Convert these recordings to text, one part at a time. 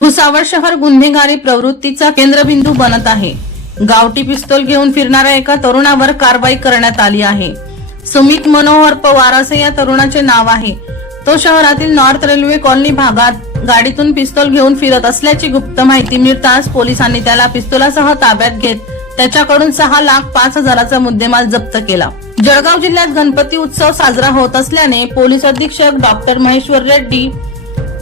भुसावळ शहर गुन्हेगारी प्रवृत्तीचा केंद्रबिंदू बनत आहे। गावठी पिस्तूल घेऊन फिरणाऱ्या एका तरुणावर कारवाई करण्यात आली आहे। सुमित मनोहर पवार असे या तरुणाचे नाव आहे। तो शहरातील नॉर्थ रेल्वे कॉलनी भागात गाडीतून पिस्तूल घेऊन फिरत असल्याची गुप्त माहिती मिळताच पोलिसांनी त्याला पिस्तुलासह ताब्यात घेत त्याच्याकडून 6,05,000चा मुद्देमाल जप्त केला। जळगाव जिल्ह्यात गणपती उत्सव साजरा होत असल्याने पोलीस अधीक्षक doctor Maheshwar Reddy,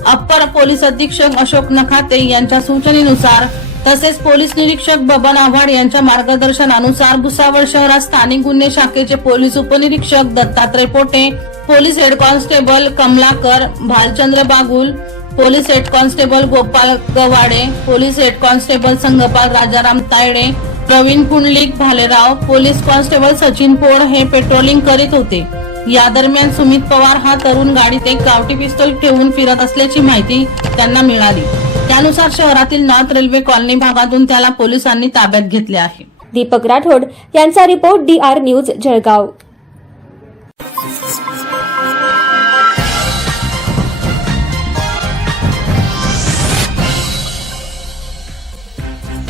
upper police अधीक्षक अशोक नखाते यांच्या सूचनेनुसार तसेच पोलीस निरीक्षक बबन आव्हाड यांच्या मार्गदर्शनानुसार भुसावळ शहरात स्थानिक गुन्हे शाखेचे पोलीस उपनिरीक्षक Dattatray Pote, police head constable Kamalakar Bhalchandra Bagul, police head constable Gopal Gawade, police head constable Sangpal Rajaram Tayde, Pravin Pundlik Bhalerao, police constable Sachin Pod हे पेट्रोलिंग करीत होते। या दरम्यान सुमित पवार हा तरुण गाडीत एक गावठी पिस्तूल ठेवून फिरत असल्याची माहिती त्यांना मिळाली। त्यानुसार शहरातील नॉर्थ रेल्वे कॉलनी भागातून त्याला पोलिसांनी ताब्यात घेतले आहे। दीपक राठोड यांचा रिपोर्ट DR न्यूज जळगाव।